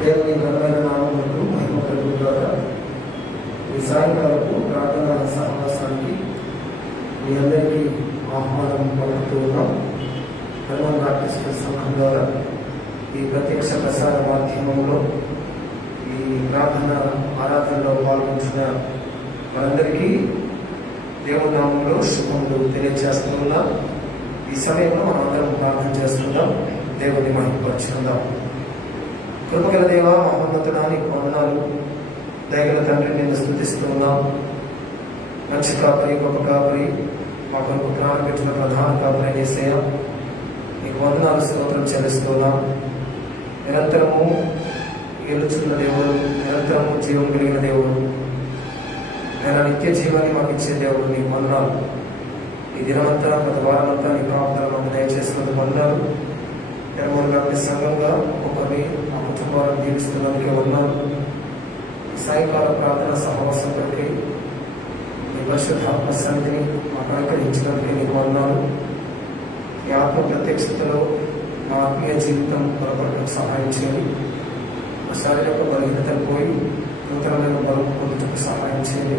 దేవుని ఘనమైన నామములకు మహిమ కలుగుగాక. ఈ సాయంకాలపు ప్రార్థన సహవాసానికి మీ అందరికీ ఆహ్వానం పలుకుతూ ఉన్నాం. హనుమాన్ బాప్టిస్ట్ సంఘం ద్వారా ఈ ప్రత్యక్ష ప్రసార మాధ్యమంలో ఈ ప్రార్థన ఆరాధనలో పాల్గొంటున్న మనందరికీ దేవుని నామంలో శుభములు తెలియజేస్తున్నాం. ఈ సమయంలో మనం అందరం ప్రార్థన చేస్తున్నాం. దేవుని మహిమపరుచుకుందాం. కృపగల దేవ, మహోన్నతుడా, నీకు వందనాలు. దయగల తండ్రి, నిన్ను స్తుతిస్తూ ఉన్నాం. మంచి కాపరి, గొప్ప కాపరి, మా కొరకు ప్రాణం పెట్టిన ప్రధాన కాపరి యేసయ్య, నీకు వందనాలు, స్తోత్రం చెల్లిస్తున్నాం. నిరంతరము గెలుచున్న దేవుడు, నిరంతరము జీవం కలిగిన దేవుడు, ఆయన నిత్య జీవాన్ని మాకు ఇచ్చే దేవుడు, నీకు వందనాలు. ఈ దినమంతా, గత వారమంతా నీ ప్రార్థన మాకు దయచేసినందుకు వందనాలు. నిర్మూలన సంఘంగా ఒక్కొక్కరిని మా కుటుంబాలను దీవిస్తున్నందుకే వందనాలు. సాయంకాల ప్రార్థన సహవాసం కొరకై మీ పరిశుద్ధాత్మ సన్నిధిని మాకు అనుగ్రహించినందుకే నీకు వందనాలు. ఈ ఆత్మ ప్రత్యక్షతలో మా ఆత్మీయ జీవితం బలపడటకు సహాయం చేయాలి. మా శారీరక బలహీనతలు పోయి నూతనమైన బలం పొందుటకు సహాయం చేయాలి.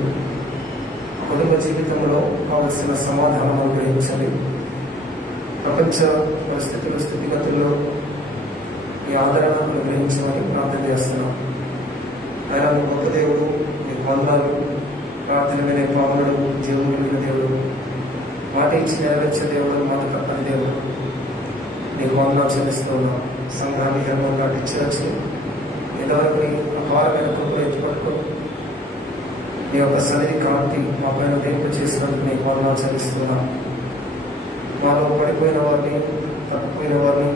కుటుంబ జీవితంలో కావలసిన సమాధానం అనుగ్రహించాలి. ప్రపంచ పరిస్థితులు, స్థితిగతుల్లో ఈ ఆదరణ అనుగ్రహించమని ప్రార్థన చేస్తున్నాం. ఆయన గొప్ప దేవుడు, నీకు వందనాలు. ప్రార్థన వినే పావనుడు, జీవం కలిగిన దేవుడు, మాట ఇచ్చి నెరవేర్చే దేవుడు, మాట తప్పని దేవుడు, నీకు వందనాలు చెల్లిస్తున్నాం. సంఘాన్ని ధర్మంగా ఇచ్చేవచ్చు ఇంతవరకు నీ అపారమైన కృపను ఎత్తుపట్టుకో నీ యొక్క సన్నిధి కాంతి మా పైన వెంపు చేసినందుకు నీకు వందనాలు చెల్లిస్తున్నాం. మాలో పడిపోయిన వారిని, తప్పిపోయిన వారిని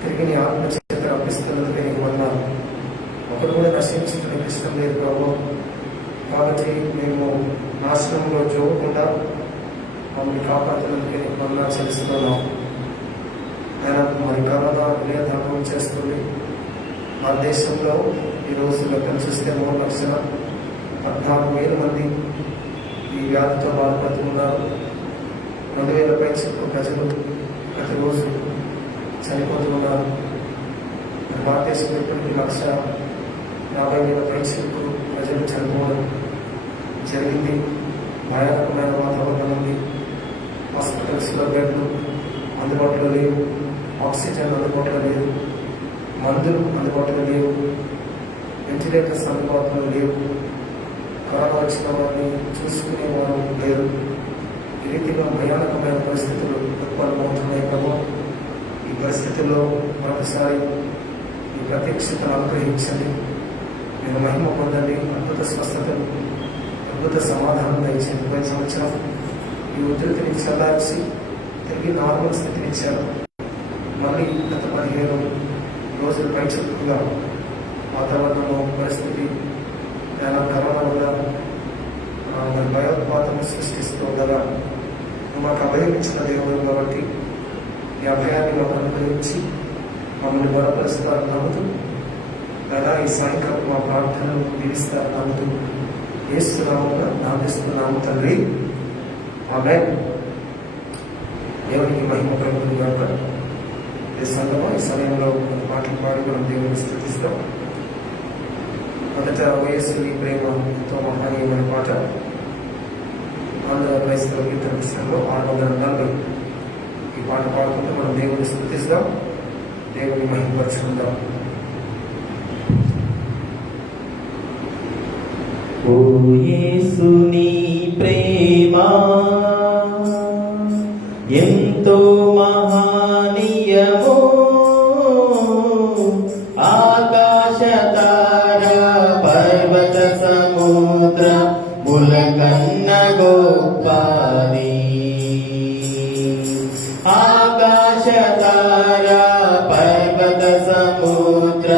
తిరిగి నీ ఆత్మ చేత రప్పిస్తున్నందుకు నీకు వందనాలు. ఒకరు కూడా నశించడం ఇష్టం లేదు ప్రభు. కాబట్టి మేము నాశనంలో జోగకుండా మమ్మల్ని కాపాడుతున్నందుకు నీకు వందనాలు చెల్లిస్తున్నాం. ఆయన మరి కరోనా వినియోగం చేస్తుంది. మన దేశంలో ఈ రోజు లెక్కలు చూస్తే 3,14,000 మంది ఈ వ్యాధితో బాధపడుతున్నారు. 2,000 పైచిలకు ప్రజలు ప్రతిరోజు చనిపోతున్నారు. భారతదేశంలో ఇప్పటికీ 1,50,000 పైచిలకు ప్రజలు చనిపోవడం జరిగింది. భయానకమైన వాతావరణం ఉంది. హాస్పిటల్స్లో బెడ్లు అందుబాటులో లేవు, ఆక్సిజన్ అందుబాటులో లేదు, మందులు అందుబాటులో లేవు, వెంటిలేటర్స్ అందుబాటులో లేవు. కరోనా వచ్చిన వారిని చూసుకునే వారు లేరు. ఈ రీతిగా భయానకమైన పరిస్థితులు ఉత్పన్నమవుతున్నాయి ప్రభు. ఈ పరిస్థితుల్లో మరొకసారి ఈ ప్రత్యక్షతను అనుగ్రహించండి. నేను మహిమ పొందండి. అద్భుత స్వస్థతలు, అద్భుత సమాధానం దయచేయండి. 10 సంవత్సరం ఈ ఉధృతిని చల్లార్చి తిరిగి నార్మల్ స్థితిని ఇచ్చారు. మళ్ళీ గత 15 రోజులు పైచక్కుగా వాతావరణంలో పరిస్థితి కరోనా వల్ల భయోత్పాతం సృష్టిస్తూ ఉండగా మాకు అభయం ఇచ్చిన దేవుడు కాబట్టి ఈ అభయాన్ని మాకు అనుగ్రహించి మమ్మల్ని బలపరుస్తారు నమ్ముతూ, లేదా ఈ సాయంకాలం మా ప్రార్థనలు దీవిస్తారు నమ్ముతూ ఏస్తున్నాముగా నామిస్తున్నాము తండ్రి. ఆమేన్. దేవునికి మహిమ కలుగుతుంది కనుక ఈ సంఘము ఈ సమయంలో పాటలు పాడి మనం దేవుని స్తుతిస్తాం. మొదట వయస్సు నీ ప్రేమ ఎంతో మహనీయమైన పాట ఆంధ్ర క్రైస్తవ గీత పుస్తకంలో 640 ఈ పాట పాడుకుంటూ మనం దేవుని స్తుతిస్తాం, దేవుని మహిమపరుచుకుందాం. ఓ యేసు నీ ప్రేమ ఎంతో మహనీయము, ఆకాశ తార పర్వత సముద్ర ములకన్న గొప్పది. ఆకాశ తార పర్వత సముద్ర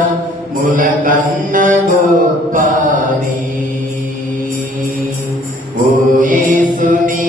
ములకన్న గొప్పది. ఓ యేసు నీ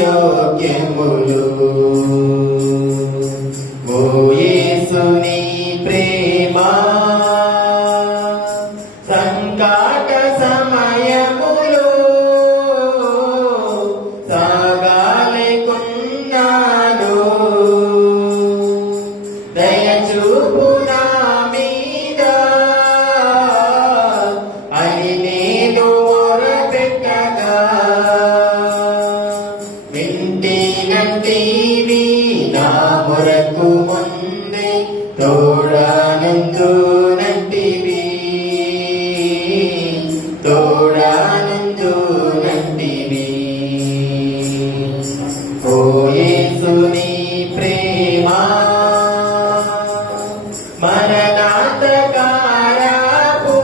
యోగ్యములు. ఓ యేసుని ప్రేమ సంకట సమయములో సాగాలేకున్నాను. దయచూపు నా మీద అని నేను మొరపెట్టగా వింటినంటివి నా మొరకు ముందే తోడానందునంటివి తోడానందునంటివి. ఓ యేసుని ప్రేమ మరణాంతకారపు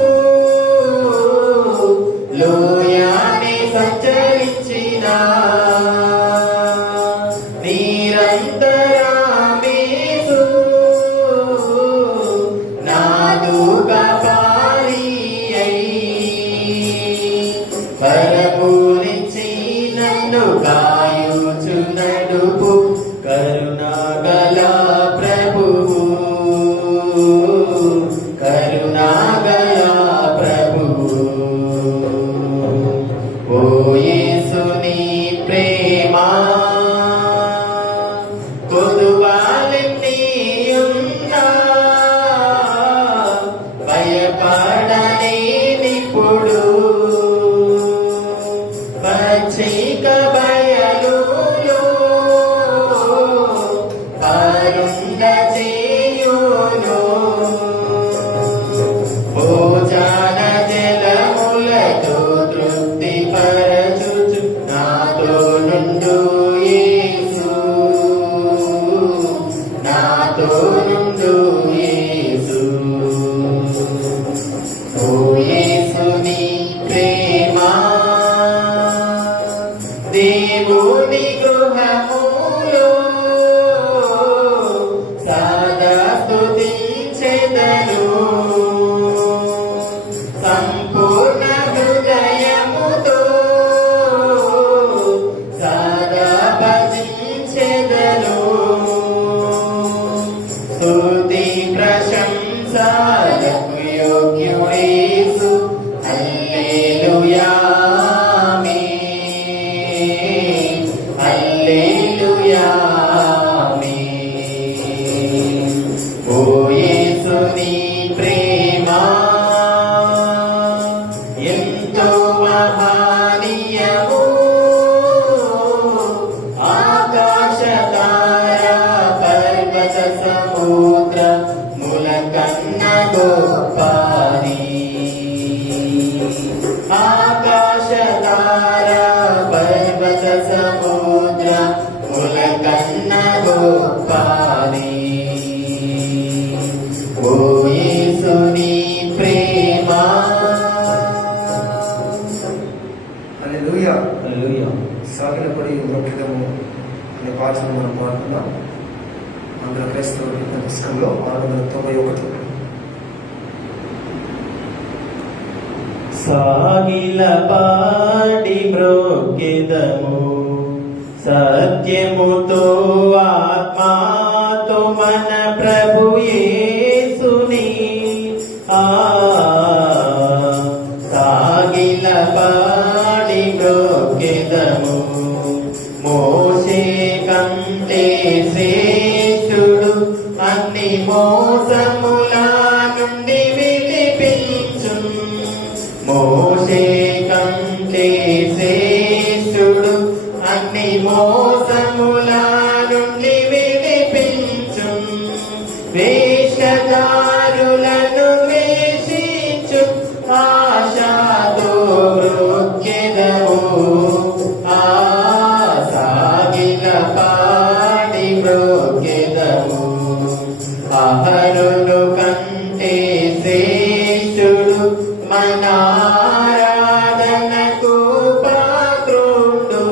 లోయాన్ని సంచరించిన నిరంతరమేసు నాదుగా పాలి అయి పరమునిచ్చి నన్ను కాయుచు నడుపు కరుణాగల ప్రభువు కరుణాగల ప్రభువు. ఓ యేసుని ప్రేమ కొదువాలెన్ని ఉన్నా భయపడలేనిప్పుడు పచ్చిక బయలులో పరుండ చేయును. భోజన జలములతో తృప్తి పరచుచు నాతో నుండు యేసు నాతో నుండు యేసు. ఓ యేసుని ప్రేమ దేవుని గృహములో సదా స్తుతించెదను. సంపూర్ణ హృదయముతో సదా భజించెదను. స్తుతి ప్రశంసలకు యోగ్యుడేసు హల్లెలూయా ఆమేన్ హల్లెలూయా ఆమేన్. ఓ యేసుని ప్రేమ ఎంతో మహనీయము. ఆకాశ తార పర్వత సముద్ర ముల కన్న గొప్పది. ఆకాశ తార పర్వత సముద్ర ముల కన్న గొప్పది. ఓ యేసుని ప్రేమ. హల్లెలూయా. హల్లెలూయా. సాగిలపడి బ్రతికము అనే పాటను మనం పాడుతున్నాం. ఆంధ్ర క్రైస్తవ గీత పుస్తకంలో 691. సాగిలపాడి మ్రోక్కెదము సత్యముతో ఆత్మాతో మన ప్రభు యేసుని. సాగిలపాడి మ్రోక్కెదము మోషే కంటే శ్రేష్ఠుడు అన్ని మోసముల నుండి విడిపించు. మోషే కంటే శ్రేష్ఠుడు అన్ని మోసముల నుండి విడిపించు. వేషధారులను వేషించు ఆశతో మృక్కెదము. సాగిలపాడి మృక్కెదము. అహరోను కంటే శ్రేష్ఠుడు మన ఆరాధనకు పాత్రుడు.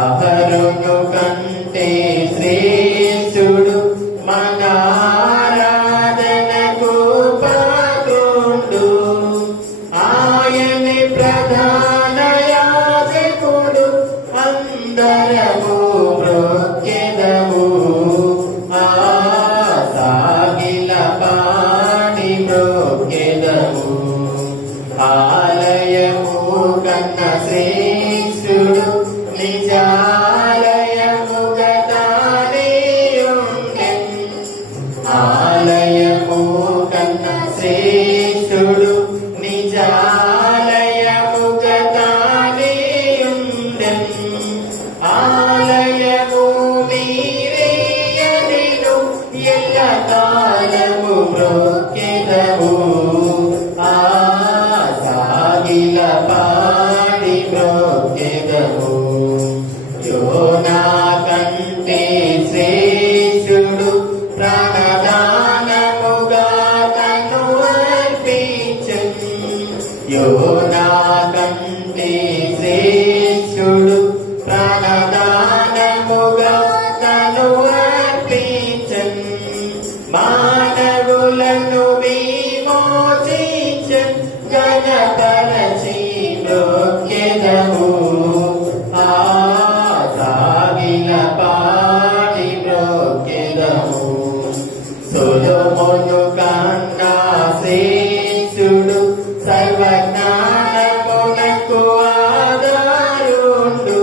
అహరోను కంటే శ్రేష్ఠుడు మన ఆరాధనకు పాత్రుడు. ఆయనే ప్రధాన యాజకుడు అంద కరము మ్రొక్కెదము ఆ సాగిల పాడి మ్రొక్కెదము ఆలయము కన్న శ్రేష్ఠుడు నిజాలయము గతానే ఉండెన్ ఆలయము కన్న శ్రేష్ఠుడు నిజాలయము గతానే ఉండెన్ ఆలయము మీరేయనిను ఎల్ల కాలము మ్రొక్కెదము ఆ సాగిల పాడి మ్రొక్కెదము యోనా కంటే శ్రేష్ఠుడు ప్రాణదానముగా తన్ను అర్పించెను యోనా కంటే శ్రేష్ఠుడు ప్రాణదానముగా తన్ను అర్పించెను మానవులను విమోచించెను గణపరచి మ్రొక్కెదము ఆ సాగిల పాడి మ్రొక్కెదము సొలొమోను కన్నా శ్రేష్ఠుడు సర్వజ్ఞానమునకు ఆధారుండు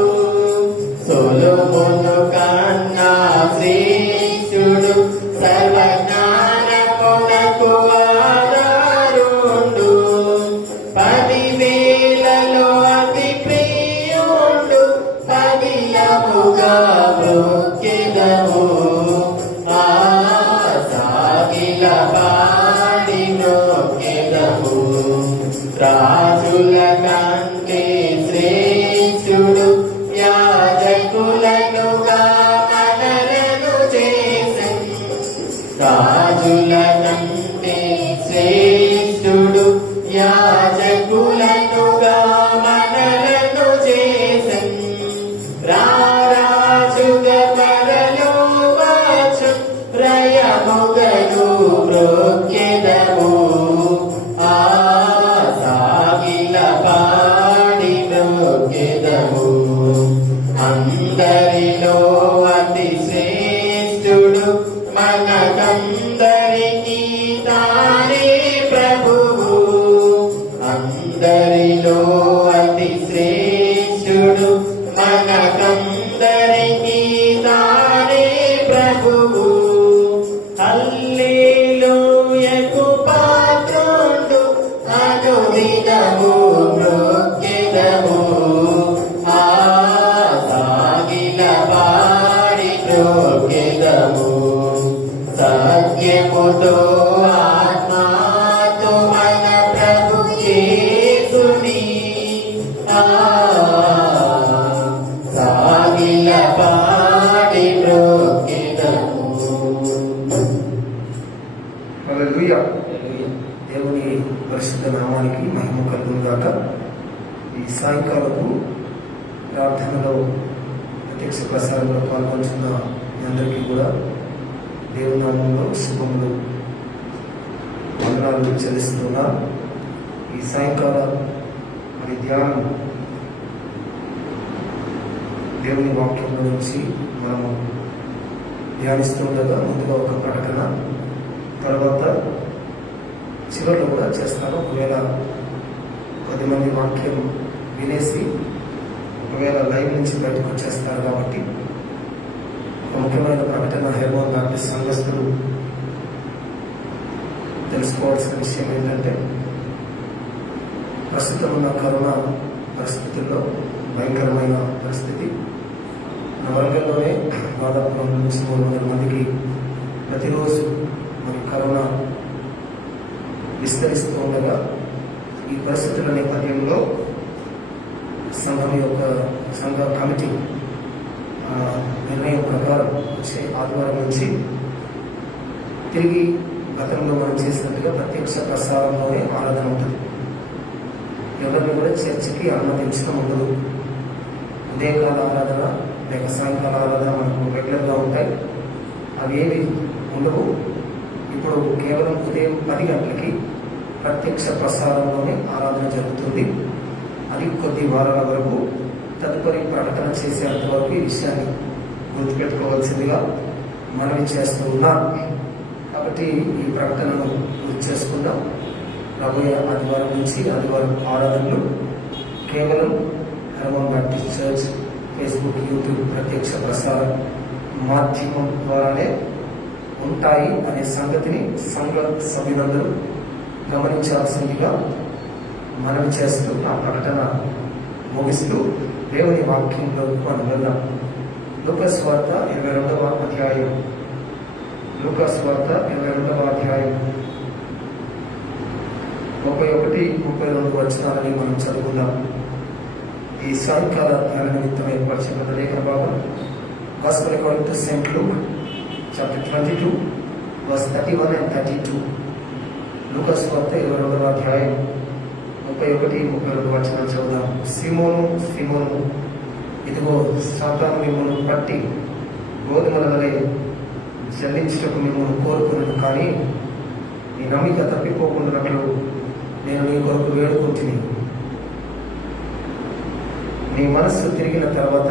సొలొమోను కన్నా శ్రేష్ఠుడు సర్వజ్ఞానమునకు ఆధారుండు 10,000లో అతి ప్రియుడు పదిలముగా మ్రొక్కెదము ఆ సాగిల పాడి మ్రొక్కెదము రాజుల కంటే శ్రేష్ఠుడు యాజకులనుగా మనలను చేసెను రాజుల కంటే శ్రేష్ఠుడు యాజకులనుగా మనలను చేసెను రారాజుగా త్వరలో వచ్చు రయముగను మ్రొక్కెదము ఆ సాగిల పాడి మ్రొక్కెదము అందరిలో అతి శ్రేష్ఠుడు మనకందరికీ తానే ప్రభువు అందరిలో అతి శ్రేష్ఠుడు మనకందరికీ తానే ప్రభువు హల్లెలూయకు పాత్రుడు అనుదినము మ్రొక్కెదము ఆ సాగిల పాడి మ్రొక్కెదము సత్యముతో ఆత్మతో మన ప్రభు యేసుని ఆ సాగిల పాడి మ్రొక్కెదము హల్లెలూయా. దేవుని పరిశుద్ధ నామానికి మహిమ కలుగును గాక. ఈ సాయంకాలపు ప్రార్థనలో ప్రత్యక్ష ప్రసారంలో పాల్గొంటున్న మీ అందరికీ కూడా దేవుని నామంలో శుభములు వందనాలు చెల్లిస్తున్నా. ఈ సాయంకాల మరి ధ్యానం దేవుని వాక్యం గురించి మనము ధ్యానిస్తుండగా ముందుగా ఒక ప్రకటన, తర్వాత చివరిలో కూడా చేస్తాను. ఒకవేళ 10 మంది వాక్యం వినేసి ఒకవేళ లైవ్ నుంచి బయటకు వచ్చేస్తారు కాబట్టి ఒక ముఖ్యమైన ప్రకటన హెర్మోన్ బాప్టిస్ట్ సంఘస్థులు తెలుసుకోవాల్సిన విషయం ఏంటంటే, ప్రస్తుతం ఉన్న కరోనా పరిస్థితుల్లో భయంకరమైన పరిస్థితి. వరంగల్లోనే దాదాపు 200 నుంచి 300 మందికి ప్రతిరోజు మరి కరోనా విస్తరిస్తూ ఉండగా, ఈ పరిస్థితుల నేపథ్యంలో సంఘ కమిటీ నిర్ణయం ప్రకారం వచ్చే ఆదివారం నుంచి తిరిగి గతంలో మనం చేసినట్టుగా ప్రత్యక్ష ప్రసారంలోనే ఆరాధన ఉంటుంది. ఎవరిని కూడా చర్చికి అనుమతించడం ఉండదు. ఉదయకాల ఆరాధన లేక సాయంకాల ఆరాధన మనకు రెగ్యులర్గా ఉంటాయి, అవి ఏవి ఉండవు. ఇప్పుడు కేవలం ఉదయం 10 గంటలకి ప్రత్యక్ష ప్రసారంలోనే ఆరాధన జరుగుతుంది. అది కొద్ది వారాల వరకు తదుపరి ప్రకటన చేసేంత వరకు ఈ విషయాన్ని గుర్తుపెట్టుకోవాల్సిందిగా మనవి చేస్తూ ఉన్నాం. కాబట్టి ఈ ప్రకటనను గుర్తు చేసుకుందాం. రాబోయే ఆదివారం నుంచి ఆదివారం ఆరాధనలు కేవలం Hermon Baptist church Facebook, YouTube ప్రత్యక్ష ప్రసార మాధ్యమం ద్వారానే ఉంటాయి అనే సంగతిని సంఘ సభ్యులందరూ గమనించాల్సిందిగా మనవి చేస్తూ ఆ ప్రకటన ముగిస్తూ దేవుని వాక్యంలో మనం వెళ్దాం. లూకాసు వార్త 22వ అధ్యాయం. లూకాసు వార్త 22వ అధ్యాయం 31-32 వచనాలని మనం చదువుకుందాం. ఈ సాయంకాల ధ్యాన నిమిత్తం ఏర్పరిచిన లేఖన భాగం Gospel according to St. Luke, chapter 22, verse 31 and 32. లూకాసు వార్త 22వ అధ్యాయం 31-32 వచనాలు చదువుదాం. సీమోను, సీమోను, ఇదిగో సాతాను మిమ్మల్ని పట్టి గోధుమల వలె జల్లించుటకు మిమ్మల్ని కోరుకున్నాను, కానీ నీ నమ్మిక తప్పిపోకుండానట్లు నేను నీ కొరకు వేడుకుంటుని. నీ మనస్సు తిరిగిన తర్వాత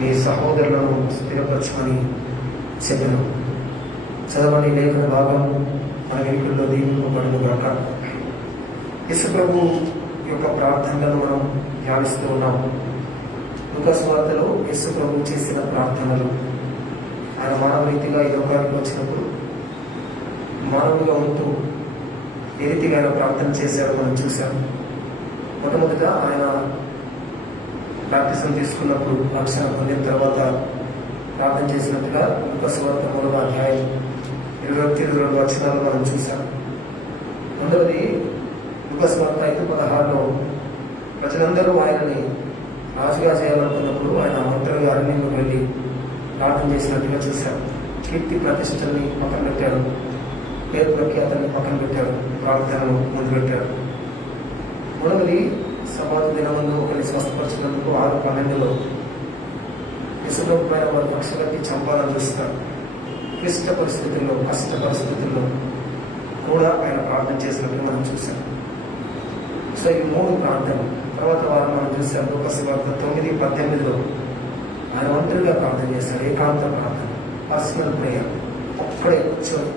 నీ సహోదరులను స్థిరపరచమని చెప్పాను. చదవని లేఖన భాగం మన వెనుకల్లో దీపబడును గాక. యేసుప్రభు యొక్క ప్రార్థనలను మనం ధ్యానిస్తూ ఉన్నాం. లూకాసు వార్తలో యేసుప్రభు చేసిన ప్రార్థనలు, ఆయన మానవ రీతిగా ఈ లోకానికి వచ్చినప్పుడు మానవుడిగా ఉంటూ ఏ రీతిగా ఆయన ప్రార్థన చేశారో మనం చూశాం. మొట్టమొదట ఆయన బాప్టిజం తీసుకున్నప్పుడు రక్షణ పొందిన తర్వాత ప్రార్థన చేసినట్టుగా లూకాసు వార్త 3వ అధ్యాయం 22 వచనాలు మనం చూశాం. రెండవది లూకాసు వార్త 5:16లో ప్రజలందరూ ఆయనని రాజుగా చేయాలనుకున్నప్పుడు ఆయన ఒంటరిగా అరణ్యంలోకి వెళ్ళి ప్రార్థన చేసినట్టుగా చూశాం. కీర్తి ప్రతిష్టల్ని పక్కన పెట్టారు, పేరు ప్రఖ్యాతల్ని పక్కన పెట్టారు, ప్రార్థనలు మొదలుపెట్టారు. మూడవది సమాజ దినమందు ఒకరిని స్వస్థపరిచినందుకు 6:12లో యేసుప్రభు పైన వారు పక్షగట్టి చంపాలని చూస్తారు. క్లిష్ట పరిస్థితుల్లో, కష్ట పరిస్థితుల్లో కూడా ఆయన ప్రార్థన చేసినట్టు మనం చూసాం. సో ఈ 3 ప్రార్థనలు తర్వాత వారు మనం చూసాం. లూకాసు వార్త 9:18లో ఆయన ఒంటరిగా ప్రార్థన చేశారు. ఏకాంత ప్రార్థన, పర్సనల్ ప్రేయర్, ఒక్కడే కూర్చొని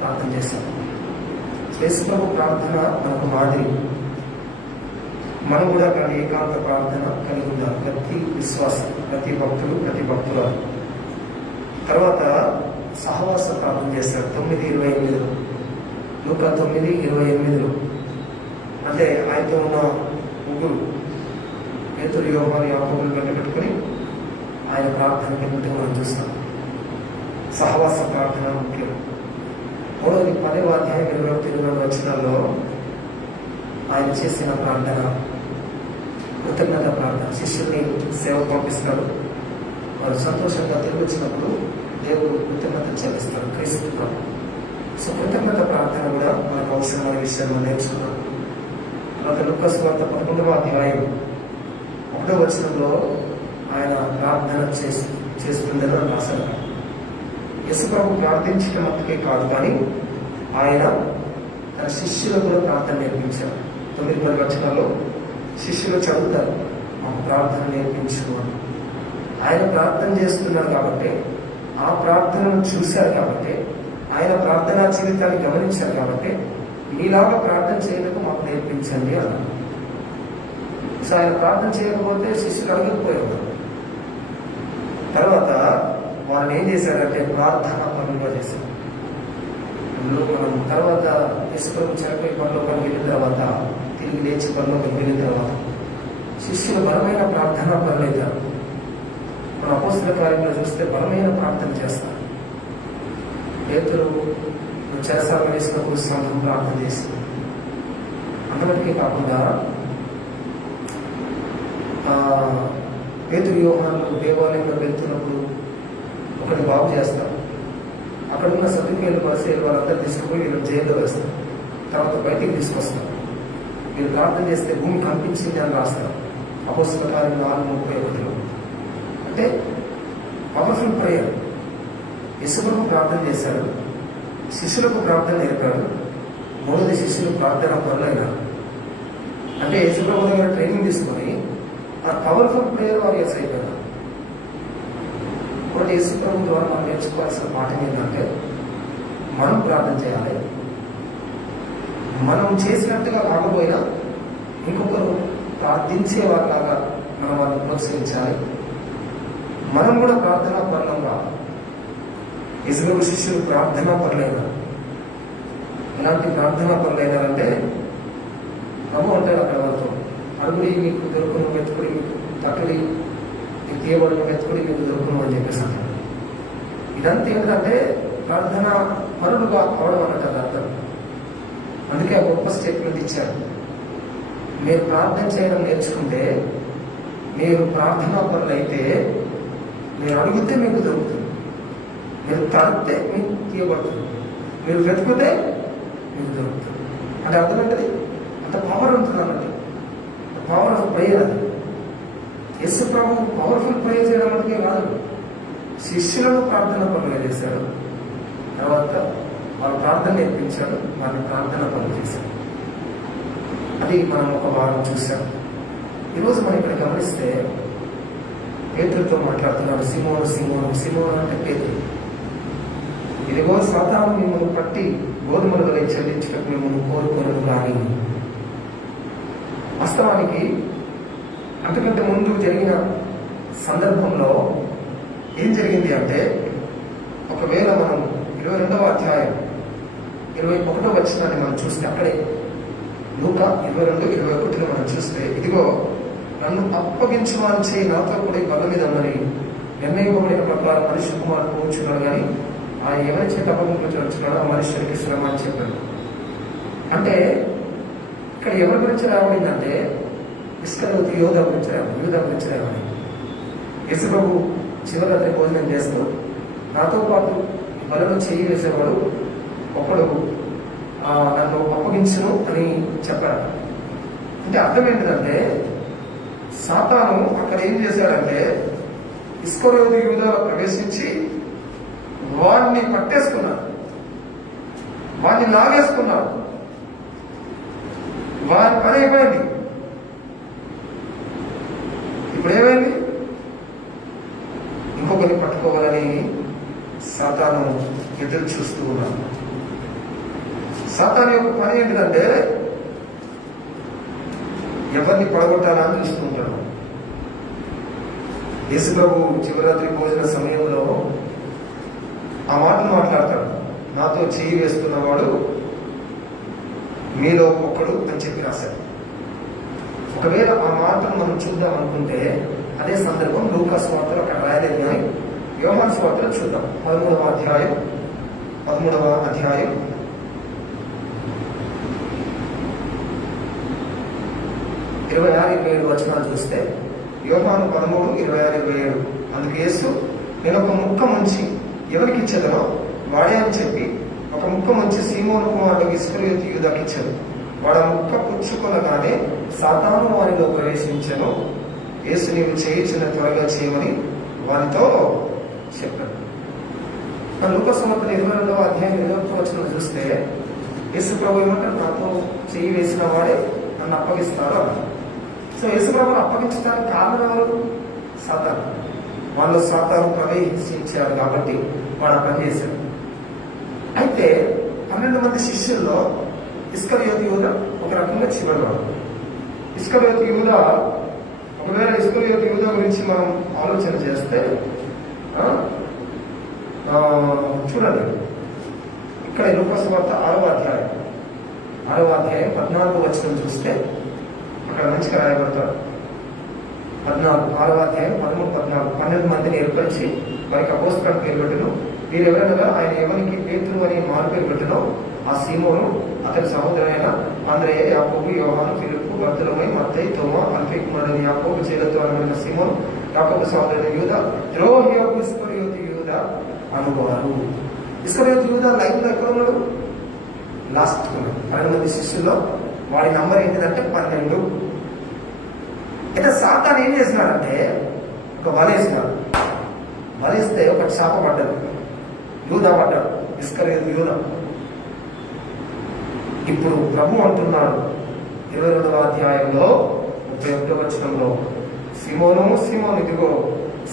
ప్రార్థన చేశారు. యేసుప్రభు ప్రార్థన మనకు మాదిరి. మనం కూడా కానీ ఏకాంత ప్రార్థన కలిగి ఉండాలి. ప్రతి విశ్వాసం, ప్రతి భక్తులు, ప్రతి భక్తురాలు. తర్వాత సహవాస ప్రార్థన చేస్తారు 9:28లో. లూకా 9:28లో అంటే ఆయనతో ఉన్న ముగ్గురు పేతురు, యోహాను, యాకోబులు పెట్టుకుని ఆయన ప్రార్థన పెట్టుకుంటే మనం చూస్తాం. సహవాస ప్రార్థన ముఖ్యం. మూడవది 10వ అధ్యాయం 21-22 వచనాల్లో ఆయన చేసిన ప్రార్థన కృతజ్ఞత ప్రార్థన. శిష్యుల్ని సేవ పంపిస్తాడు, వారు సంతోషంగా తిరిగి వచ్చినప్పుడు దేవుడు కృతజ్ఞత చెల్లిస్తాడు, క్రీస్తు ప్రభు. సో కృతజ్ఞత ప్రార్థన కూడా మనకు అవసరమైన విషయాన్ని మనం నేర్చుకున్నాం. తర్వాత లూకాసు వార్త 11వ అధ్యాయం 1వ వచనంలో ఆయన ప్రార్థన చేస్తుందని రాశారు. యేసుప్రభు ప్రార్థించడం మట్టుకే కాదు, కానీ ఆయన తన శిష్యులకు కూడా ప్రార్థన నేర్పించారు. 9-10 వచనాల్లో శిష్యులు చదువుతారు, మాకు ప్రార్థన నేర్పించు అని. ఆయన ప్రార్థన చేస్తున్నారు కాబట్టి, ఆ ప్రార్థనను చూశారు కాబట్టి, ఆయన ప్రార్థనా జీవితాన్ని గమనించారు కాబట్టి, మీలాగా ప్రార్థన చేయడానికి మాకు నేర్పించండి అన్నారు. సో ఆయన ప్రార్థన చేయకపోతే శిష్యులు అడగకపోయేవారు. తర్వాత వాళ్ళని ఏం చేశారంటే ప్రార్థన పనులుగా చేశారు. అందులో మనం తర్వాత యేసుప్రభు చనిపోయి పరలోకానికి వెళ్ళిన తర్వాత, తిరిగి లేచి పరలోకానికి వెళ్ళిన తర్వాత శిష్యులు బలమైన ప్రార్థన పనులైతారు. మన అపోస్తల కార్యంలో చూస్తే బలమైన ప్రార్థన చేస్తారు. పేతురు చెరసాలలో వేసినప్పుడు సంఘం ప్రార్థన చేసింది. అంతవరకే కాకుండా పేతురు, యోహాను దేవాలయంలో వెళ్తున్నప్పుడు ఒకటి బాగు చేస్తారు. అక్కడ ఉన్న సదుపాయాలు పరిచయాలు వాళ్ళందరూ తీసుకుపోయి వీళ్ళు జైల్లో వేస్తారు. తర్వాత బయటికి తీసుకొస్తారు. వీళ్ళు ప్రార్థన చేస్తే భూమి కనిపించింది అని రాస్తారు. అపోస్తల కార్యం 4:31లో. అంటే పవర్ఫుల్ ప్రేయర్. యేసుప్రభు ప్రార్థన చేశాడు, శిష్యులకు ప్రార్థన నేర్పాడు. మూడోది శిష్యులు ప్రార్థన పనులైనారు. అంటే యేసుప్రభు దగ్గర ట్రైనింగ్ తీసుకొని ఆ పవర్ఫుల్ ప్రేయర్ వారియర్స్ అయిపోయినారు. ఒకటి యేసు ప్రభు ద్వారా మనం నేర్చుకోవాల్సిన పాఠం ఏంటంటే, మనం ప్రార్థన చేయాలి. మనం చేసినట్టుగా కాకపోయినా ఇంకొకరు ప్రార్థించే వాళ్ళలాగా మనం వాళ్ళని ప్రోత్సహించాలి. మనం కూడా ప్రార్థనా పరులం కావాలి. ఇజ్రాయేలు శిష్యులు ప్రార్థనా పరులైనారు. ఎలాంటి ప్రార్థనా పరులైనారంటే, ప్రభు అంటాడు అక్కడ వాళ్ళతో, అడుగుడి మీకు దొరుకును, వెతుకుడి మీకు తట్టుడి, మీకు తీయబడిన వెతుకుడి మీకు దొరుకును అని చెప్పేసి అంటాడు. ఇదంతా ఏంటంటే ప్రార్థన పరులుగా అవడం అన్నట్టు అర్థం. అందుకే ఆ గొప్ప స్టేట్మెంట్ ఇచ్చారు. మీరు ప్రార్థన చేయడం నేర్చుకుంటే, మీరు ప్రార్థనా పరులైతే, మీరు అడిగితే మీకు దొరుకుతుంది, మీరు తడితే మీకు తీయబడుతుంది, మీరు వెతుకుతే మీకు దొరుకుతుంది. అంటే అర్థం ఏంటది? అంత పవర్ ఉంటుంది అన్నట్టు. పవర్ ఆఫ్ ప్రేయర్ అది. యేసు ప్రభు పవర్ఫుల్ ప్రేయర్ చేయడం అంటే కాదు, శిష్యులను ప్రార్థన పనులు చేశాడు. తర్వాత వాళ్ళు ప్రార్థన నేర్పించాడు, వాళ్ళని ప్రార్థన పనులు చేశాడు. అది మనం ఒక వారం చూసాం. ఈరోజు మనం ఇక్కడ గమనిస్తే పేతురుతో మాట్లాడుతున్నాడు. సిమోను సిమోను సిమోను అంటే పేతురు. ఇదిగో సాతాను మిమ్మల్ని పట్టి గోధుమల వలె చెల్లించటకు మిమ్మల్ని కోరుకోను కానీ. వాస్తవానికి అంతకంటే ముందు జరిగిన సందర్భంలో ఏం జరిగింది అంటే, ఒకవేళ మనం 22వ అధ్యాయం 21వ వచనాన్ని మనం చూస్తే, అక్కడే లూకా 22:21 మనం చూస్తే, ఇదిగో నన్ను అప్పగించువాని చేయి నాతో కూడా ఈ బల్ల మీద ఉన్నది, నిర్ణయింపబడిన ప్రకారం మనిషి కుమారుడు పోచున్నాడు కానీ ఆయన ఎవరి చేత అప్పగించున్నాడో ఆ మనుష్యునికి శ్రమ అని చెప్పాడు. అంటే ఇక్కడ ఎవరి గురించి రాబడిందంటే, ఇస్కరియోతు యూదా గురించి రాబడింది. యేసు ప్రభు చివరి భోజనం చేస్తూ నాతో పాటు బలలో చేయి వేసేవాడు ఒకడు నన్ను అప్పగించును అని చెప్పాడు. అంటే అర్థం ఏంటిదంటే, సాతాను అక్కడ ఏం చేశాడంటే, ఇస్కరియోతు యూదాలో ప్రవేశించి వాడిని పట్టేసుకున్నాడు, వాడిని లాగేసుకున్నాడు. వారి పని అయిపోయింది. ఇప్పుడు ఏమైంది? ఇంకొకరిని పట్టుకోవాలని సాతాను ఎదురు చూస్తూ ఉన్నాడు. సాతాను యొక్క పని ఏంటిదంటే, ఎవరిని పడగొట్టాలా అని చూస్తూ ఉంటాడు. యేసు ప్రభు శివరాత్రి భోజన సమయంలో ఆ మాటలు మాట్లాడతాడు. నాతో చేయి వేస్తున్నవాడు మీలో ఒక్కడు అని చెప్పి రాశాడు. ఒకవేళ ఆ మాటను మనం చూద్దాం అనుకుంటే, అదే సందర్భం లూకా సువార్తలో అక్కడ రాయలేదు, కానీ యోహాను సువార్తలో చూద్దాం. 13వ అధ్యాయం 26-27 వచనాలు చూస్తే, యోహాను 13:26-27. అందుకు యేసు, నేను ఒక ముక్క ముంచి ఎవరికి ఇచ్చేదనో వాడే అని చెప్పి ఒక ముక్క ముంచి సీమోను కుమారుడు ఇస్కరియోతు యూదాకి ఇచ్చాడు. వాడు ఆ ముక్క పుచ్చుకొనగానే సాతాను వారిలో ప్రవేశించెను. యేసు నీవు చేయించిన త్వరగా చేయమని వారితో చెప్పాడు. లూకా సువార్త 22వ అధ్యాయం 8వ వచనం చూస్తే, యేసు ప్రభు ఏమంటారు? నాతో చేయి వేసిన వాడే నన్ను అప్పగిస్తారు అన్నారు. సో యేసు ప్రభువును అప్పగించడానికి కారణం ఎవరు? సాతాను. వాళ్ళు సాతాను ప్రవేశించారు కాబట్టి వాడు పని చేశాడు. అయితే 12 మంది శిష్యుల్లో ఇస్కరియోతు యూదా ఒక రకంగా చివరివాడు. ఇస్కరియోతు యూదా, ఒకవేళ ఇస్కరియోతు యూదా గురించి మనం ఆలోచన చేస్తే, చూడండి ఇక్కడ లూకా సువార్త 6వ అధ్యాయం 14వ వచనం చూస్తే అక్కడ మంచిగా రాయబడతారు. 6వ అధ్యాయం 13-14 12 మందిని ఏర్పరిచి వారికి అపోస్తలుని పేరు పెట్టును. వీరెవరనగా ఆయన ఎవరికి పేతురు అని మారు పేరు పెట్టునో ఆ సీమోను, అతని సహోదరైన అంద్రయ, యాకోబు, యోహాను, ఫిలిప్పు, బర్తలోమై, మత్తయి, తోమా, అల్ఫీ కుమారుడైన యాకోబు, చేలతో అనబడిన సీమోను, యాకోబు సహోదరుడైన యూదా, ద్రోహియోపు ఇస్కరియోతు యూదా అనువారు. ఇస్కరియోతు యూదా లైఫ్ లో ఎక్కడ ఉన్నాడు? లాస్ట్ 12 మంది శిష్యుల్లో వాడి నంబర్ ఏంటిదంటే 12. అయితే సాతాను ఏం చేసినాడంటే, ఒక వలేసినాడు. వలేస్తే ఒక శాప పడ్డది, యూదా పడ్డాడు, ఇస్కరియోతు యూదా. ఇప్పుడు ప్రభు అంటున్నాడు 22వ అధ్యాయంలో 31వ వచనంలో, సీమోను సీమోను, ఇదిగో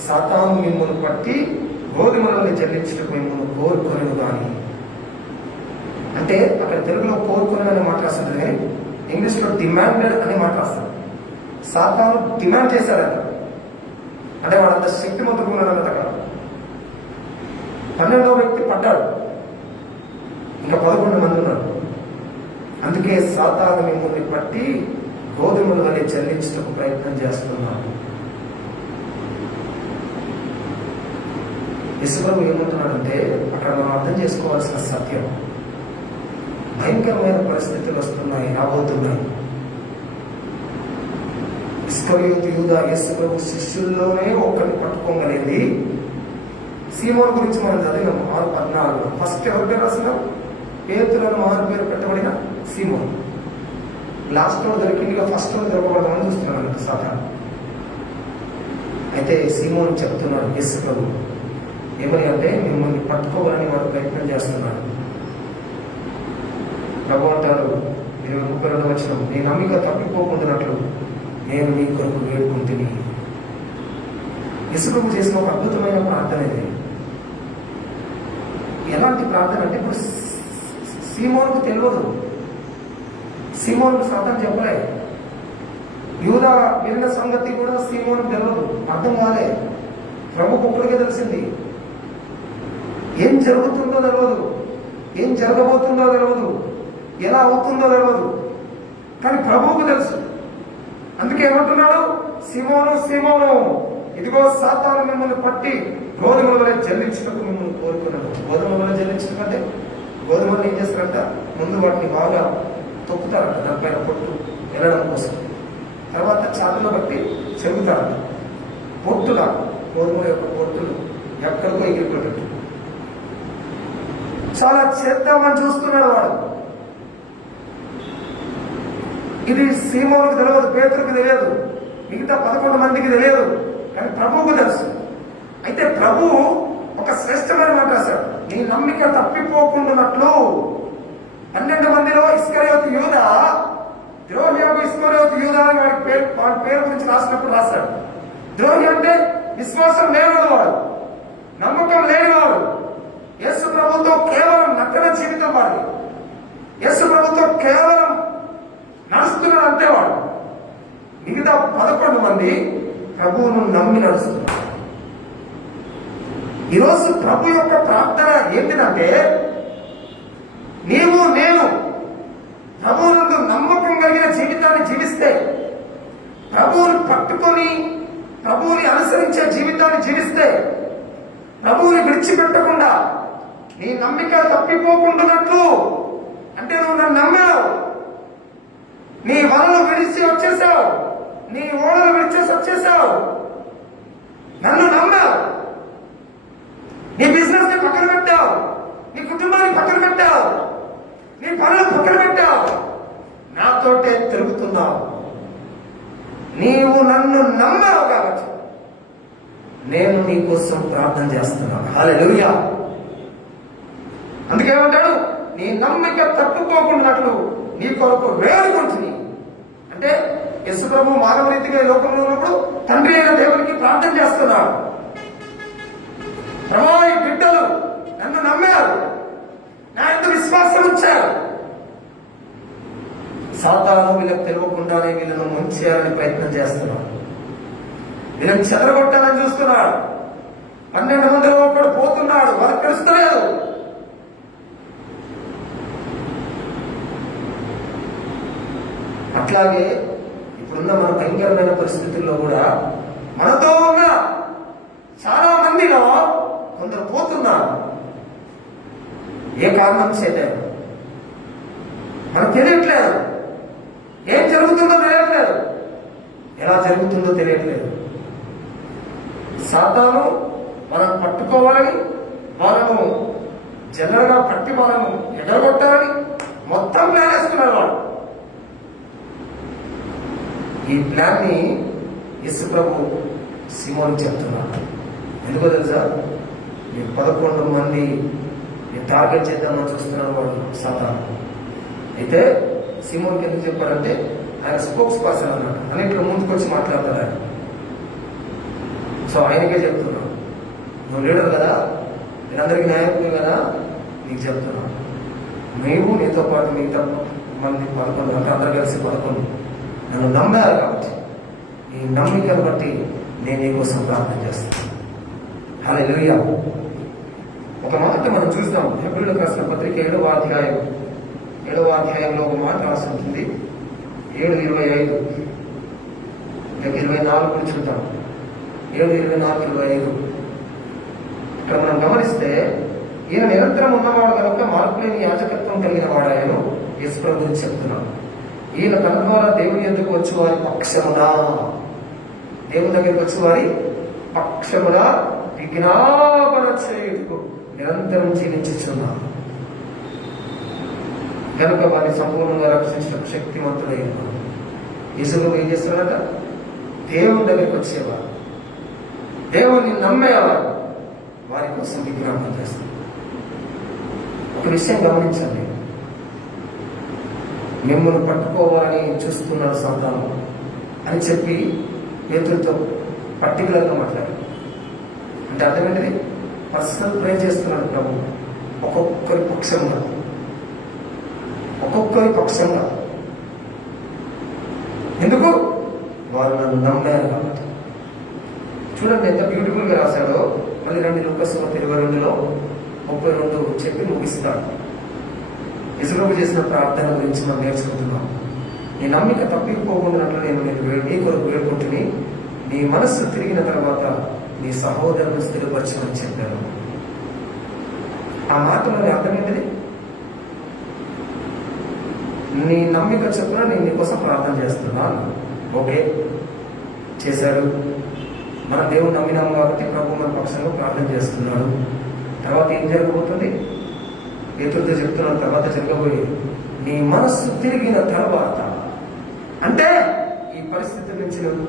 సాతాను మిమ్మల్ని పట్టి గోధుమలను చెల్లించటకు మిమ్మల్ని కోరుకొనను కానీ. అంటే అక్కడ తెలుగులో కోరుకొనను అనే మాట రాస్తుంది, కానీ ఇంగ్లీష్లో డిమాండెడ్ అనే మాట రాస్తారు. సాతాను డిమాండ్ చేశాడట, అంటే వాడంత శక్తిమంతుడు ఉన్నాడన్నట. అక్కడ 12వ వ్యక్తి పడ్డాడు, ఇంకా 11 మంది ఉన్నారు. అందుకే సాతాను మిమ్మల్ని పట్టి గోధుమల వలె చెల్లించటకు ప్రయత్నం చేస్తున్నాడు. యేసుప్రభు ఏమంటున్నాడంటే, అక్కడ మనం అర్థం చేసుకోవాల్సిన సత్యం, భయంకరమైన పరిస్థితులు వస్తున్నాయి, రాబోతున్నాయి. ఇస్కరియోతు యూదా యేసుప్రభు శిష్యుల్లోనే ఒక్కరిని పట్టుకోగలిగింది. సీమోను గురించి మనం చదివినాం 6:14. ఫస్ట్ ఎవరి పేరు రాసినాం? పేతులను మారు పేరు పెట్టబడిన సీమోను. లాస్ట్ లో దొరికింది, ఫస్ట్ లో దొరకబడదామని చూస్తున్నాడు సాతాను. అయితే సీమోను చెప్తున్నాడు యేసుప్రభు ఏమని అంటే, మిమ్మల్ని పట్టుకోవాలని వాడు ప్రయత్నం చేస్తున్నాడు. ప్రభు అంటాడు 22వ వచనం, నీ నమ్మిక తప్పిపోకుండానట్లు నేను నీ కొరకు వేడుకుంటుని. యేసుప్రభు చేసిన ఒక అద్భుతమైన ప్రార్థన ఇది. ఎలాంటి ప్రార్థన అంటే, ఇప్పుడు సీమోనుకు తెలియదు, సీమోనుకు సాతాను చెప్పలే, యూదా విన్న సంగతి కూడా సీమోనుకు తెలియదు, అర్థం కాలే. ప్రభుకు ఒక్కడికే తెలిసింది. ఏం జరుగుతుందో తెలియదు, ఏం జరగబోతుందో తెలియదు, ఎలా అవుతుందో తెలియదు, కానీ ప్రభువుకు తెలుసు. అందుకే ఏమంటున్నాడు, సీమోను సీమోను, ఇదిగో సాతాను మిమ్మల్ని పట్టి గోధుమల వలె చెల్లించటకు మిమ్మల్ని కోరుకున్నాడు. గోధుమల వలె చెల్లించడం అంటే, గోధుమలు ఏం చేస్తారంట, ముందు వాటిని బాగా తొక్కుతారంట, దానిపైన పొట్టు వెళ్ళడం కోసం. తర్వాత చాటును బట్టి చెబుతారంట, పొట్టులా గోధుమల యొక్క పొట్టులు ఎక్కడికో ఎగిరిపోయేటట్టు చాలా చేద్దామని చూస్తున్నాడు వాడు. ఇది సీమోనుకు తెలియదు, పేతురుకు తెలియదు, మిగతా 11 మందికి తెలియదు, కానీ ప్రభువుకు తెలుసు. అయితే ప్రభువు ఒక శ్రేష్టమైన మాట రాశాడు, నీ నమ్మిక తప్పిపోకుండానట్లు. 12 మందిలో ఇస్కరియోతు యూదా, ద్రోహి ఇస్కరియోతు యూదా అని వాడి పేరు గురించి రాసినప్పుడు రాశాడు. ద్రోహి అంటే విశ్వాసం లేనివాడు, నమ్మకం లేనివాడు, యేసు ప్రభుతో కేవలం నక్కన జీవితం వాడి, యేసు ప్రభుతో కేవలం నడుస్తున్నాడు అంతేవాడు. మిగతా 11 మంది ప్రభువును నమ్మి నడుస్తున్నారు. ఈరోజు ప్రభు యొక్క ప్రార్థన ఏంటిదంటే, నీవు నేను ప్రభువునందు నమ్మకం కలిగిన జీవితాన్ని జీవిస్తే, ప్రభువుని పట్టుకొని ప్రభువుని అనుసరించే జీవితాన్ని జీవిస్తే, ప్రభువుని విడిచిపెట్టకుండా నీ నమ్మిక తప్పిపోకుండానట్లు. అంటే నువ్వు నన్ను నమ్మావు, నీ వలలు విడిచి వచ్చేసావు, నీ ఓడలు విడిచేసి వచ్చేసావు, నన్ను నమ్మావు, నీ బిజినెస్ ని పక్కన పెట్టావు, నీ కుటుంబాన్ని పక్కన పెట్టావు, నీ పనులు పక్కన పెట్టావు, నాతోటే తిరుగుతున్నావు. నీవు నన్ను నమ్మావు కాబట్టి నేను నీ కోసం ప్రార్థన చేస్తున్నాను. హల్లెలూయా. అందుకేమంటాడు, నీ నమ్మిక తప్పుకోకుండానట్లు నీ కొరకు వేడుకుంటుంది. అంటే యేసు ప్రభు మానవ రీతిగా ఈ లోకంలో ఉన్నప్పుడు తండ్రి అయిన దేవునికి ప్రార్థన చేస్తున్నాడు. ప్రభు, ఈ బిడ్డలు నన్ను నమ్మారు, నా యొక్క విశ్వాసం ఉంచారు, సాతాను వీళ్ళకి తెలియకుండానే వీళ్ళను ముంచేయాలని ప్రయత్నం చేస్తున్నాడు, వీళ్ళని చెదరగొట్టాలని చూస్తున్నాడు. 12 మందిలో ఒకడు పోతున్నాడు, వాళ్ళకి తెలుస్తలేదు. అట్లాగే ఇప్పుడున్న మన భయంకరమైన పరిస్థితుల్లో కూడా మనతో ఉన్న చాలా మందిలో కొందరు పోతున్నారు. ఏ కారణం చేత మనకు తెలియట్లేదు, ఏం జరుగుతుందో తెలియట్లేదు, ఎలా జరుగుతుందో తెలియట్లేదు. సాతాను వాళ్ళను పట్టుకోవాలని, వాళ్ళను జనరల్గా పట్టి వాళ్ళను ఎడగొట్టాలని మొత్తం ప్లాన్ వేసుకున్నాడు వాడు. ఈ ప్లాన్ ని యేసు ప్రభు సీమోను చెప్తున్నాడు. ఎందుకో తెలుసా, ఈ 11 మంది టార్గెట్ చేద్దామని చూస్తున్నాడు వాడు సాతాను. అయితే సీమోన్కి ఎందుకు చెప్పాడంటే, ఆయన స్పోక్స్ పర్సన్ అన్నమాట, అన్నింటిలో ముందుకొచ్చి మాట్లాడతాడు. ఆయన సో ఆయనకే చెప్తున్నాను, నువ్వు లీడర్ కదా, మీరందరికీ నాయకులు కదా, నీకు చెప్తున్నాను, నీవు నీతో పాటు మిగతా మంది 11 అంటే అందరూ కలిసి 11 నన్ను నమ్మారు కాబట్టి ఈ నమ్మికను బట్టి నేను నీ కోసం ప్రార్థన చేస్తాను. హల్లెలూయా. ఒక మాట మనం చూస్తాం, హెబ్రీయులకు రాసిన పత్రిక 7వ అధ్యాయంలో ఒక మాట రాసి ఉంటుంది. 7:25 24 చూద్దాం. 7:24-25 ఇక్కడ మనం గమనిస్తే, ఈయన నిరంతరం ఉన్నవాడు కనుక మార్పులేని యాజకత్వం కలిగిన వాడాయను యేసు ప్రభు గురించి చెప్తున్నాను. ఈయన తన ద్వారా దేవుని ఎందుకు వచ్చి వారి పక్షమున, దేవుని దగ్గరికి వచ్చి వారి పక్షమున విజ్ఞాపన చేయుటకు నిరంతరం జీవించుచున్నాను కనుక వారిని సంపూర్ణంగా రక్షించడం శక్తివంతుడై ఉన్నాడు. యేసు ప్రభు ఏం చేస్తున్నాడట? దేవుని దగ్గరికి వచ్చేవారు, దేవుని నమ్మేవారు వారి కోసం విజ్ఞాపన చేస్తారు. ఒక విషయం గమనించండి, మిమ్మల్ని పట్టుకోవాలని చూస్తున్నాడు సాతాను అని చెప్పి పేతురుతో పర్టికులర్గా మాట్లాడారు. అంటే అర్థమేంటిది? పర్సనల్ ప్రే చేస్తున్నాడు ప్రభు ఒక్కొక్కరి పక్షంగా. ఎందుకు? వారు నన్ను నమ్మారు కాబట్టి. చూడండి ఎంత బ్యూటిఫుల్ గా రాశాడో. మళ్ళీ రండి లూకాసు 22:32 చెప్పి ముగిస్తాడు. యేసు చేసిన ప్రార్థన గురించి మనం నేర్చుకుంటున్నాం. నీ నమ్మిక తప్పిపోకున్నట్లు నేను నీ కొరకు వేడుకుంటుని, నీ మనస్సు తిరిగిన తర్వాత నీ సహోదరుని స్థిరపరచమని చెప్పాను. ఆ మాటలోని అర్థం ఏంటిది? నీ నమ్మిక చొప్పున నేను నీకోసం ప్రార్థన చేస్తున్నాను. ఓకే, చేశారు. మనం దేవుడు నమ్మినాం కాబట్టి ప్రభు మన పక్షంలో ప్రార్థన చేస్తున్నాడు. తర్వాత ఏం జరగబోతుంది? పేతురుతో చెప్తున్నాను, తర్వాత జరగబోయేది నీ మనస్సు తిరిగిన తర్వాత, అంటే ఈ పరిస్థితి నుంచి నువ్వు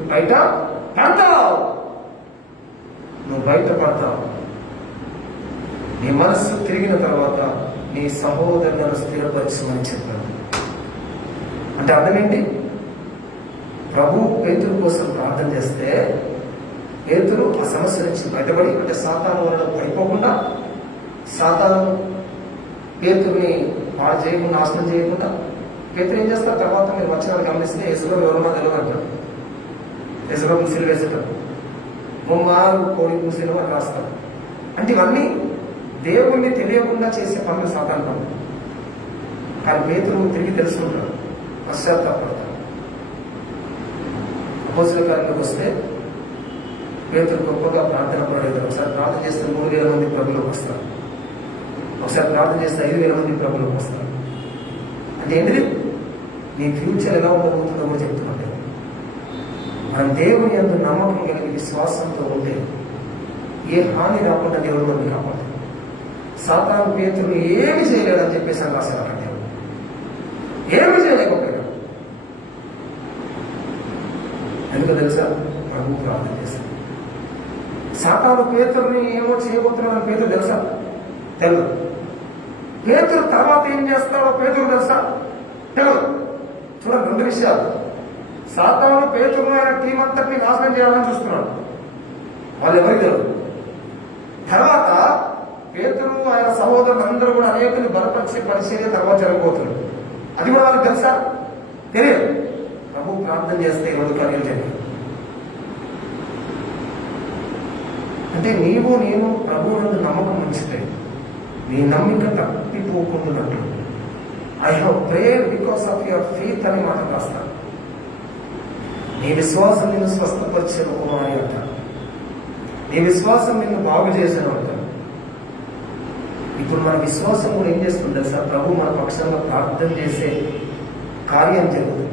బయట పడతావు. నీ మనస్సు తిరిగిన తర్వాత నీ సహోదరులను స్థిరపరచమని చెప్పాను. అంటే అర్థం ఏంటి? ప్రభు పేతురు కోసం ప్రార్థన చేస్తే పేతురు ఆ సమస్య నుంచి బయటపడి, అంటే సాతాను వలన పడిపోకుండా, సాతాను పేతురుని పాడు చేయకుండా, నాశనం చేయకుండా పేతురు ఏం చేస్తారు? తర్వాత మీరు వచనాలు గమనిస్తే యేసుప్రభు ఎవరన్నా తెలియదు అంటారు. యేసుప్రభుని సిలువేసేటారు, బొమ్మారు కోడి కూసిన అని రాస్తారు. అంటే ఇవన్నీ దేవుణ్ణి తెలియకుండా చేసే పనులు, సాతాను పనులు. కానీ పేతురు తిరిగి తెలుసుకుంటాడు, పశ్చాత్తాపడతాడు. అపోస్తలుల కార్యాలకు వస్తే పేతురు గొప్పగా ప్రార్థన పడేది. ఒకసారి ప్రార్థన చేస్తే 3,000 మంది ప్రభులోకి వస్తారు, ఒకసారి ప్రార్థన చేస్తే 5,000 మంది ప్రభులోకి వస్తారు. అంటే ఏంటిది? నీ ఫ్యూచర్ ఎలా ఉండబోతుందో కూడా చెప్తున్నట్టు. మనం దేవుని యందు నమ్మకం కలిగి విశ్వాసంతో ఉంటే ఏ హాని రాకుండా దేవుడు మనల్ని కాపాడు. సాతాను పేతురుని ఏమి చేయలేడని చెప్పేసి అని రాశారు. దేవుడు ఏమి చేయలేకపోయాడు. ఎందుకు తెలుసా? ప్రభు ప్రార్థన చేశాడు. సాతాను పేతురుని ఏమో చేయబోతున్నాడని పేతురు తెలుసా? తెలియదు. పేతురు తర్వాత ఏం చేస్తాడో పేతురు తెలుసా? తెలియదు. చూడండి, 2 విషయాలు. సాతాను పేతురును ఆయన టీం అంతటిని నాశనం చేయాలని చూస్తున్నాడు, వాళ్ళు ఎవరికి తెలియదు. తర్వాత పేతురు ఆయన సహోదరులు అందరూ కూడా అనేకులు బలపరిచే పరిచర్య తర్వాత జరగబోతున్నాడు. అది కూడా వాళ్ళకి తెలుసా? తెలియదు. ప్రభు ప్రార్థన చేస్తే ఎవరు కార్యాలు జరిగాయి. అంటే నీవు నేను ప్రభు నందు నమ్మకం ఉంచితే నీ నమ్మిక తప్పిపోకుండానట్లు I have prayer because of your faith అని మాట రాస్తాను. నీ విశ్వాసం నిన్ను స్వస్థపరిచిన కుమారి అంటారు. నీ విశ్వాసం నిన్ను బాగు చేశాను అంటారు. ఇప్పుడు మన విశ్వాసం కూడా ఏం చేస్తుంది తెలుసా? ప్రభు మన పక్షంగా ప్రార్థన చేసే కార్యం జరుగుతుంది.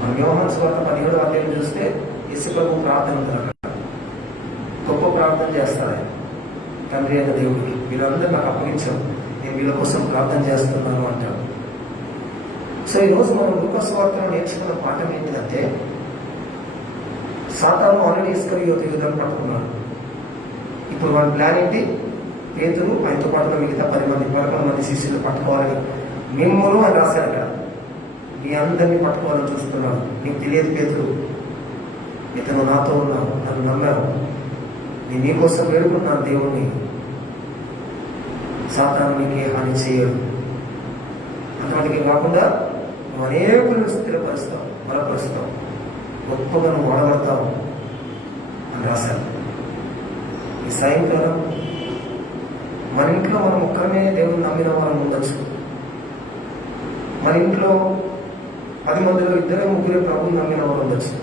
మన యోహాను సువార్త 17వ అధ్యాయం చూస్తే యేసు ప్రభు ప్రార్థన ఉంటారు. గొప్ప ప్రార్థన చేస్తాడు. తండ్రి అయిన దేవుడికి, వీళ్ళందరూ నాకు అప్పగించాం, నేను వీళ్ళ కోసం ప్రార్థన చేస్తున్నాను అంటాడు. సో ఈరోజు మనం లూకాసు సువార్తలో నేర్చుకున్న పాఠం ఏంటంటే, సాతాను ఆల్రెడీ ఇస్కరియోతు యూదాను పట్టుకున్నాడు. ఇప్పుడు వాళ్ళ ప్లాన్ ఏంటి? పేతురు ఆయనతో పాటుగా మిగతా 11 మంది శిష్యులు పట్టుకోవాలని మిమ్మల్ని అని రాశారు కదా. మీ అందరినీ పట్టుకోవాలని చూస్తున్నాను. నీకు తెలియదు పేతురు, ఇతను నాతో ఉన్నావు, నన్ను నమ్మావు, నేను నీకోసం వేడుకున్నాను దేవుణ్ణి, సాతాను నీకే హాని చేయడు. అటువంటివి కాకుండా నువ్వు అనేకులను స్థిరపరుస్తావు, బలపరుస్తావు, గొప్పగా నువ్వు వాడబడతావు అని రాశాను. ఈ సాయంకాలం మన ఇంట్లో మనం ఒక్కరమే దేవుని నమ్మిన వారం ఉండొచ్చు. మన ఇంట్లో 10 మందిలో 2-3 ప్రభుని నమ్మిన వారు ఉండొచ్చు.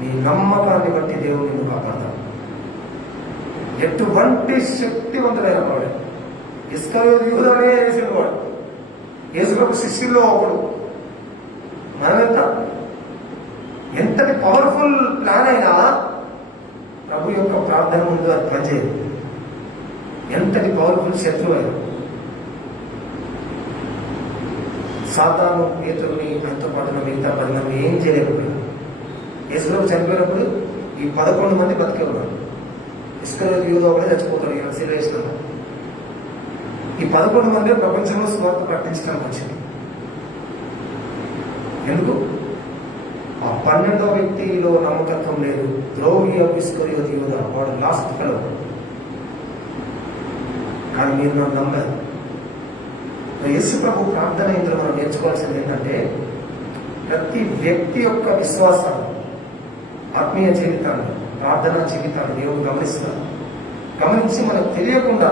నీ నమ్మకాన్ని బట్టి దేవుడు నిన్ను కాపాడతాడు. ఎటువంటి శక్తివంతుడైన వాడు ఇస్కరియోతు యూదానే వేసిన వాడు, యేసుప్రభు శిష్యుల్లో ఒకడు. ఎంతటి పవర్ఫుల్ ప్లాన్ అయినా ప్రభు యొక్క ప్రార్థన ముందు అది పనిచేయదు. ఎంతటి పవర్ఫుల్ శత్రువు అయినా సాతాను పేతురుని ఆయనతో పాటున్న మిగతా 10 మంది ఏం చేయలేకపోయారు. యేసుప్రభు చనిపోయినప్పుడు ఈ 11 మంది బతికే ఉన్నారు. ఇస్కరియోతు యూదా ఒకడే చచ్చిపోతాడు ఈయన శిలువ వేసినాక. ఈ 11 మంది ప్రపంచంలో సువార్త ప్రకటించడానికి వచ్చింది. ఎందుకు? ఆ 12వ వ్యక్తిలో నమ్మకత్వం లేదు. ద్రోహి ఇస్కరియోతు యూదా, వాడు లాస్ట్ ఫెలో. కానీ మీరు నన్ను నమ్మారు. యేసు ప్రభు ప్రార్థన ఇందులో మనం నేర్చుకోవాల్సింది ఏంటంటే, ప్రతి వ్యక్తి యొక్క విశ్వాసాన్ని, ఆత్మీయ జీవితాన్ని, ప్రార్థనా జీవితాన్ని దేవుడు గమనిస్తారు. గమనించి మనకు తెలియకుండా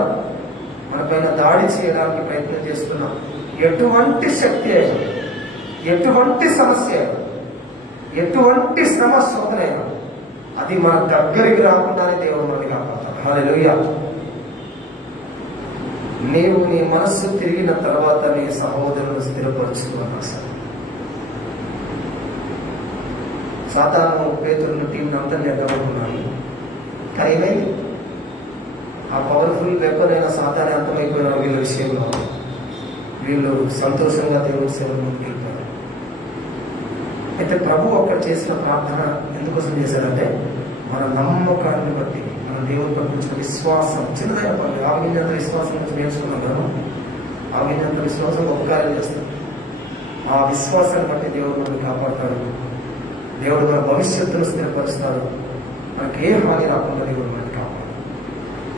మనపైన దాడి చేయడానికి ప్రయత్నం చేస్తున్న ఎటువంటి శక్తి అయినా, ఎటువంటి సమస్య అయినా, ఎటువంటి శ్రమ శోధనైనా అది మన దగ్గరికి రాకుండానే దేవుడు మనల్ని కాపాడతాడు. హల్లెలూయా. నీవు నీ మనస్సు తిరిగిన తర్వాత నీ సహోదరులను స్థిరపరచుకున్నా సార్. సాతాను పేతురును టీంని అంతా నిర్గమనుకున్నాను. కానీ ఏమైంది? ఆ పవర్ఫుల్ వెపన్ అయిన సాతానే అంతమైపోయిన వీళ్ళ విషయంలో వీళ్ళు సంతోషంగా దేవుడి సేవలు ముందుకెళ్తారు. అయితే ప్రభు అక్కడ చేసిన ప్రార్థన ఎందుకోసం చేశారంటే, మన నమ్మకాన్ని బట్టి, మన దేవుని పట్ల విశ్వాసం, చిన్నదైన పనులు, ఆవినంత విశ్వాసం నుంచి నేర్చుకున్నాం కదా. ఆవినంత విశ్వాసం గొప్ప కార్యం చేస్తాం. ఆ విశ్వాసాన్ని బట్టి దేవుడు మనల్ని కాపాడతాడు. దేవుడు మన భవిష్యత్తును స్థిరపరుస్తాడు. మనకి ఏ హాని రాకుండా దేవుడు మనల్ని కాపాడు.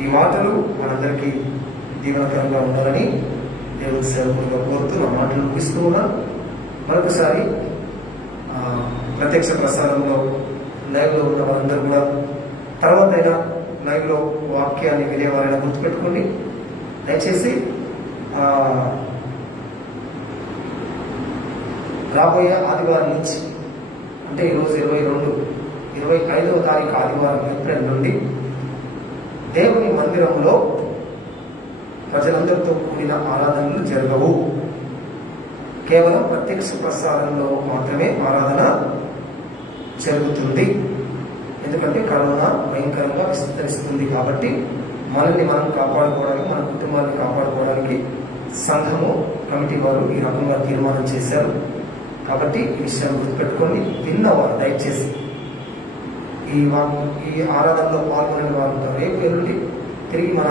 ఈ మాటలు మనందరికీ దీవనకరంగా ఉండాలని దేవుని సేవకులుగా కోరుతూ నా మాటలు ముగిస్తూ ఉన్నాను. మరొకసారి ప్రత్యక్ష ప్రసారంలో లైవ్లో ఉన్న వారందరూ కూడా తర్వాత అయినా లైవ్లో వాక్యాన్ని వినేవారైనా గుర్తుపెట్టుకోండి. దయచేసి రాబోయే ఆదివారం నుంచి, అంటే ఈరోజు 25వ తారీఖు ఆదివారం ఏప్రిల్ నుండి దేవుని మందిరంలో ప్రజలందరితో కూడిన ఆరాధనలు జరగవు. కేవలం ప్రత్యక్ష ప్రసారంలో మాత్రమే ఆరాధన జరుగుతుంది. ఎందుకంటే కరోనా భయంకరంగా విస్తరిస్తుంది. కాబట్టి మనల్ని మనం కాపాడుకోవడానికి, మన కుటుంబాన్ని కాపాడుకోవడానికి సంఘము కమిటీ వారు ఈ రకంగా తీర్మానం చేశారు. కాబట్టి ఈ విషయాన్ని గుర్తుపెట్టుకోండి. విన్నవారు దయచేసి ఈ ఆరాధనలో పాల్గొనే వారు రేపు ఎల్లుండి తిరిగి మన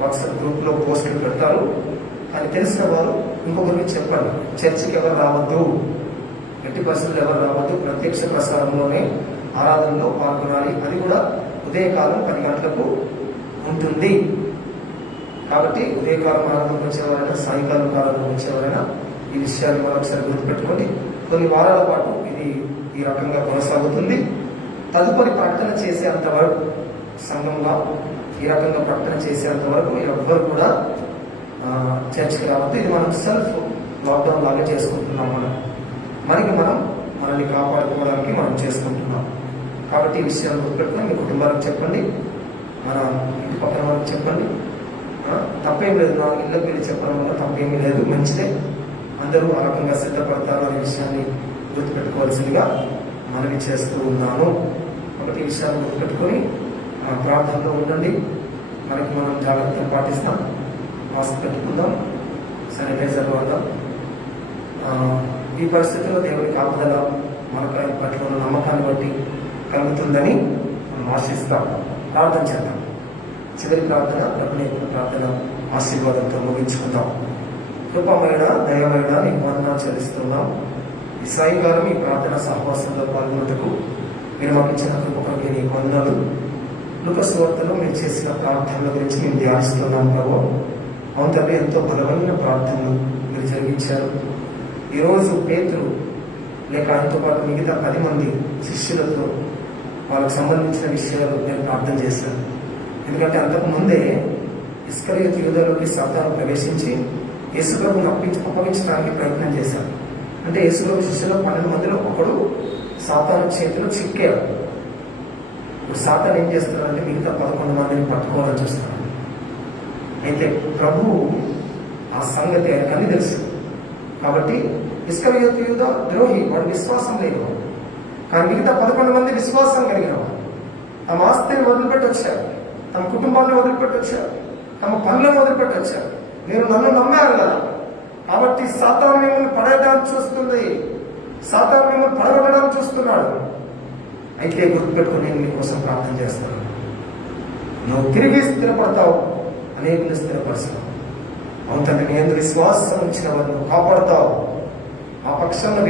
వాట్సాప్ గ్రూప్లో పోస్టులు పెడతారు. అని తెలిసిన వారు ఇంకొకరికి చెప్పండి. చర్చికి ఎవరు రావద్దు, ఎట్టి పరిస్థితులు ఎవరు రావద్దు, ప్రత్యక్ష ప్రసారంలోనే ఆరాధనలో పాల్గొనాలి. అది కూడా ఉదయకాలం 10 గంటలకు ఉంటుంది. కాబట్టి ఉదయకాలం ఆరాధనకు వచ్చేవారైనా, సాయంకాలం ఆరాధనకు వచ్చేవారైనా ఈ విషయాన్ని మరొకసారి గుర్తుపెట్టుకోండి. కొన్ని వారాల పాటు ఇది ఈ రకంగా కొనసాగుతుంది. తదుపరి ప్రకటన చేసేంత వరకు, సంఘంగా ఈ రకంగా ప్రకటన చేసేంత వరకు ఎవ్వరు కూడా చర్చికి రావద్దు. ఇది మనం సెల్ఫ్ లాక్డౌన్ లాగా చేసుకుంటున్నాం. మనల్ని కాపాడుకోవడానికి మనం చేసుకుంటున్నాం. కాబట్టి ఈ విషయాన్ని గుర్తుపెట్టుకుని మీ కుటుంబానికి చెప్పండి, మన ఇంటి పక్కన వాళ్ళకి చెప్పండి. తప్పేం లేదు. నా ఇళ్ళకి వెళ్ళి చెప్పడం వల్ల తప్పేమీ లేదు, మంచిదే. అందరూ ఆ రకంగా సిద్ధపడతారు అనే విషయాన్ని గుర్తుపెట్టుకోవాల్సిందిగా మనవి చేస్తూ ఉన్నాను. కాబట్టి ఈ విషయాన్ని గుర్తుపెట్టుకొని ప్రార్థనలో ఉండండి. మనకి మనం జాగ్రత్తలు పాటిస్తాం, మాస్క్ పెట్టుకుందాం, శానిటైజర్ వాడదాం. ఈ పరిస్థితుల్లో దేవుడి కాపుదల మనకు పట్ల ఉన్న నమ్మకాన్ని బట్టి కలుగుతుందని మనం ఆశిస్తాం. ప్రార్థన చేద్దాం. చివరి ప్రార్థన, ప్రభునేకుల ప్రార్థన ఆశీర్వాదంతో ముగించుకుందాం. కృపమైన, దయమైన నీకు వందనాలు చెల్లిస్తున్నాం. ఈ సాయంకాలం ఈ ప్రార్థన సహవాసంలో పాల్గొన్నట్టుకు మీరు మాకు ఇచ్చిన కృపకి నీకు వందనాలు. లూకాసు వార్తలో మీరు చేసిన ప్రార్థనల గురించి మేము ధ్యానిస్తున్నాం ప్రభు. అవును తండ్రి, ఎంతో బలమైన ప్రార్థనలు మీరు జరిగించారు. ఈరోజు పేతురు లేక ఆయనతో పాటు మిగతా 10 మంది శిష్యులతో వాళ్ళకు సంబంధించిన విషయాలు నేను ప్రార్థన చేశాను. ఎందుకంటే అంతకు ముందే ఇస్కరియోతు యూదాలోకి సాతాను ప్రవేశించి యేసుప్రభుని అప్పగించడానికి ప్రయత్నం చేశారు. అంటే యేసుప్రభు శిష్యులు 12 మందిలో ఒకడు సాతాను చేతిలో చిక్కాడు. ఇప్పుడు సాతాను ఏం చేస్తున్నాడంటే మిగతా 11 మందిని పట్టుకోవాలని చూస్తున్నాడు. అయితే ప్రభువు ఆ సంగతి ఆయనకు అన్ని తెలుసు. కాబట్టి ఇస్కరియోతు యూదా ద్రోహి, వాడు విశ్వాసం లేనివాడు. కానీ మిగతా 11 మంది విశ్వాసం కలిగిన వాడు. తమ ఆస్తిని వదిలిపెట్టి వచ్చారు, తమ కుటుంబాన్ని వదిలిపెట్టి వచ్చారు, తమ పనులను వదిలిపెట్టి వచ్చారు. నేను నన్ను నమ్మాను కదా, కాబట్టి సాతాను మిమ్మల్ని పడేయడానికి చూస్తుంది, సాతాను మిమ్మల్ని పడగొట్టడానికి చూస్తున్నాడు. అయితే గుర్తుపెట్టుకుని నేను మీకోసం ప్రార్థన చేస్తాను. నువ్వు తిరిగి స్థిరపడతావు, అనేకులు స్థిరపరుస్తావు. అవును తండ్రి, నీ యందు విశ్వాసం ఇచ్చిన వారిని నువ్వు కాపాడుతావు. ఆ పక్షంలో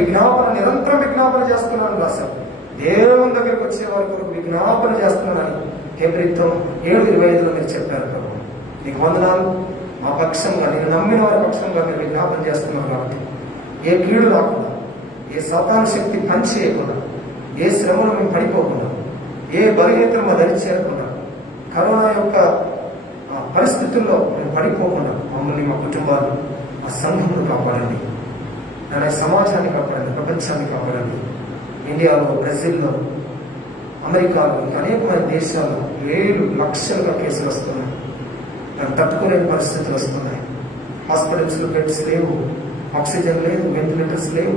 నిరంతరం విజ్ఞాపన చేస్తున్నాను రాశారు. దేవుని దగ్గరికి వచ్చే వారి కొరకు విజ్ఞాపన చేస్తున్నానని హెబ్రీయులు 7:25 మీరు చెప్పారు ప్రభు. నీకు వందనాలు. మా పక్షంగా, నేను నమ్మిన వారి పక్షంగా మీరు విజ్ఞాపన చేస్తున్నారు. కాబట్టి ఏ కీడు రాకుండా, ఏ సాతాను శక్తి పని చేయకుండా, ఏ శ్రమను మేము పడిపోకుండా, ఏ బలహీనతలు మా దరి చేరకుండా, కరోనా యొక్క పరిస్థితుల్లో మేము పడిపోకుండా మమ్మల్ని, మా కుటుంబాలు, ఆ సంఘమును కాపాడండి. నా సమాజాన్ని కాపాడండి, ప్రపంచాన్ని కాపాడండి. ఇండియాలో, బ్రెజిల్లో, అమెరికాలో, ఇంకా అనేకమైన దేశాల్లో వేలు లక్షలుగా కేసులు వస్తున్నాయి. దాన్ని తట్టుకోలేని పరిస్థితులు వస్తున్నాయి. హాస్పిటల్స్లో బెడ్స్ లేవు, ఆక్సిజన్ లేదు, వెంటిలేటర్స్ లేవు,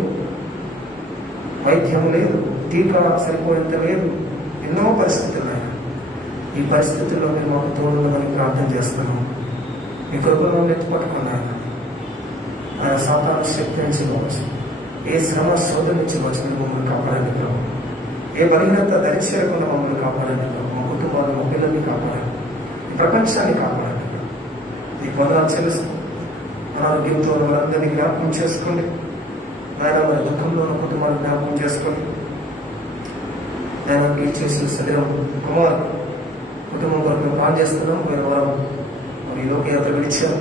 వైద్యం లేదు, టీకా సరిపోయేంత లేదు. ఎన్నో పరిస్థితులు ఉన్నాయి. ఈ పరిస్థితుల్లో మేము మాకు తోడుందని ప్రార్థన చేస్తున్నాం. మీ కృపను ఎత్తుపట్టుకున్నాను. ఆయన సాతాను శక్తి నుంచి ఇవ్వచ్చు, ఏ శ్రమ శోధన నుంచి వచ్చి మమ్మల్ని కాపాడండి ప్రభు. ఏ బలహీనత దరిచేరకుండా మమ్మల్ని కాపాడండి ప్రభు. మా కుటుంబాలు, మా పిల్లల్ని కాపాడండి, ఈ ప్రపంచాన్ని కాపాడండి. ఈ వందనాలు చెల్లిస్తూ అనారోగ్యంతో వారందరినీ జ్ఞాపకం చేసుకోండి. ఆయన మరి దుఃఖంలో ఉన్న కుటుంబాన్ని జ్ఞాపకం చేసుకోండి. ఆయన చేసిన శరీరం కుమార్ కుటుంబం కొరకు మేము ప్లాన్ చేస్తున్నాం. పోయిన వారం మరి లోకయాత్ర విడిచారు.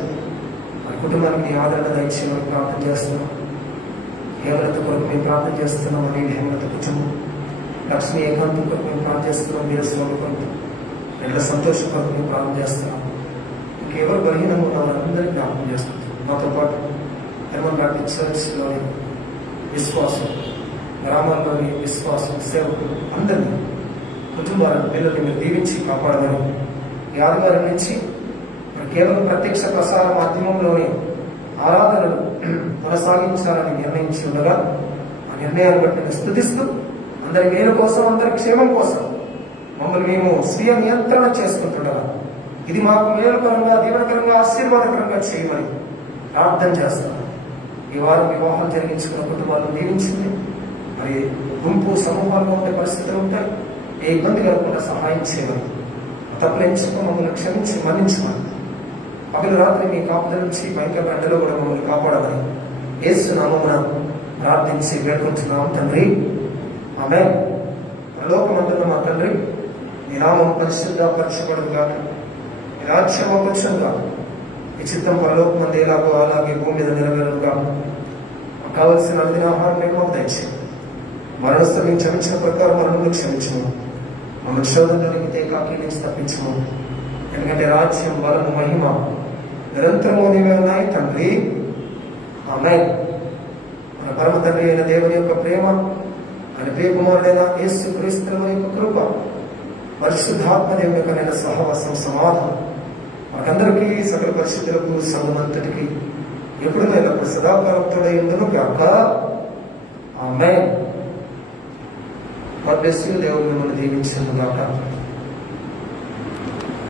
మరి కుటుంబానికి నీ ఆదరణ దయచేయమని ప్రార్థన చేస్తున్నాం. హేమలత కొరకు మేము ప్రార్థన చేస్తున్నాం. అని హేమలత కుటుంబం, లక్ష్మి ఏకాంతం కొరకు మేము ప్రార్థన చేస్తున్నాం. వీరస్వామి కొరకు, ఎక్కడ సంతోషం కొరకు మేము ప్రార్థన చేస్తున్నాం. ఇంకెవరు బలహీనంగా ఉన్న వారందరినీ జ్ఞాపకం చేస్తున్నాం. మాతో పాటు హెర్మన్ బ్యాప్టిస్ట్ చర్చ్లోని విశ్వాసం, గ్రామాల్లోని విశ్వాసం, సేవకులు అందరినీ, కుటుంబాలను, పిల్లల్ని మీరు దీవించి కాపాడమని ఈ ఆదివారం నుంచి కేవలం ప్రత్యక్ష ప్రసార మాధ్యమంలోని ఆరాధనలు కొనసాగించాలని నిర్ణయించి ఉండగా ఆ నిర్ణయాన్ని బట్టి మేము స్తుతిస్తూ అందరి మేలు కోసం, అందరి క్షేమం కోసం మమ్మల్ని మేము స్వీయ నియంత్రణ చేసుకుంటుండగా ఇది మాకు మేలుకరంగా, దీవనకరంగా, ఆశీర్వాదకరంగా చేయమని ప్రార్థన చేస్తాం. ఈ వారం వివాహాలు జరిగించుకున్న కుటుంబాలను దీవించింది. మరి గుంపు సమూహాల్లో ఉండే పరిస్థితులు ఉంటాయి. ఏ ఇబ్బంది కలగకుండా సహాయం చేయమని, తప్పులేంచుకో మమ్మల్ని క్షమించి మన్నించమని, పగలు రాత్రి మీ కాపుల నుంచి భయంకర ఎండలో కూడా మమ్మల్ని కాపాడమని యేసు నామమున ప్రార్థించి వేడుకుంటున్నాం తండ్రి. ఆమేన్. పరలోకమందున్న మా తండ్రి, నీ నామం పరిశుద్ధపరచబడుగా, నీ రాజ్యం వచ్చుగా, ఈ చిత్తం పరలోకమందు ఎలాగో అలాగే భూమి మీద నెరవేరుగా. మాకు కావలసిన అనుదిన ఆహారం మాకు దయచేయండి. మరణస్థం మేము క్షమించిన ప్రకారం మరణంలో క్షమించము. మమ్మల్ని శోధనలోనికి తేకాకి నుంచి తప్పించము. ఎందుకంటే రాజ్యం, బలము, మహిమ నిరంతరము నీవే ఉన్నాయి తండ్రి. ఆమేన్. మన పరమ తండ్రి అయిన దేవుని యొక్క ప్రేమ, ఆయన ప్రియకుమారుడైన యేసు క్రీస్తు యొక్క కృప, పరిశుద్ధాత్మ దేవుని యొక్క నేను సహవాసం, సమాధానం మనకందరికీ, సకల పరిశుద్ధులకు, సంఘమంతటికి ఎప్పుడు ఎల్లప్పుడు సదాకాలంతో ఎందును గాక. ఆమేన్. God bless you. దేవుడు మిమ్మల్ని దీవించును గాక.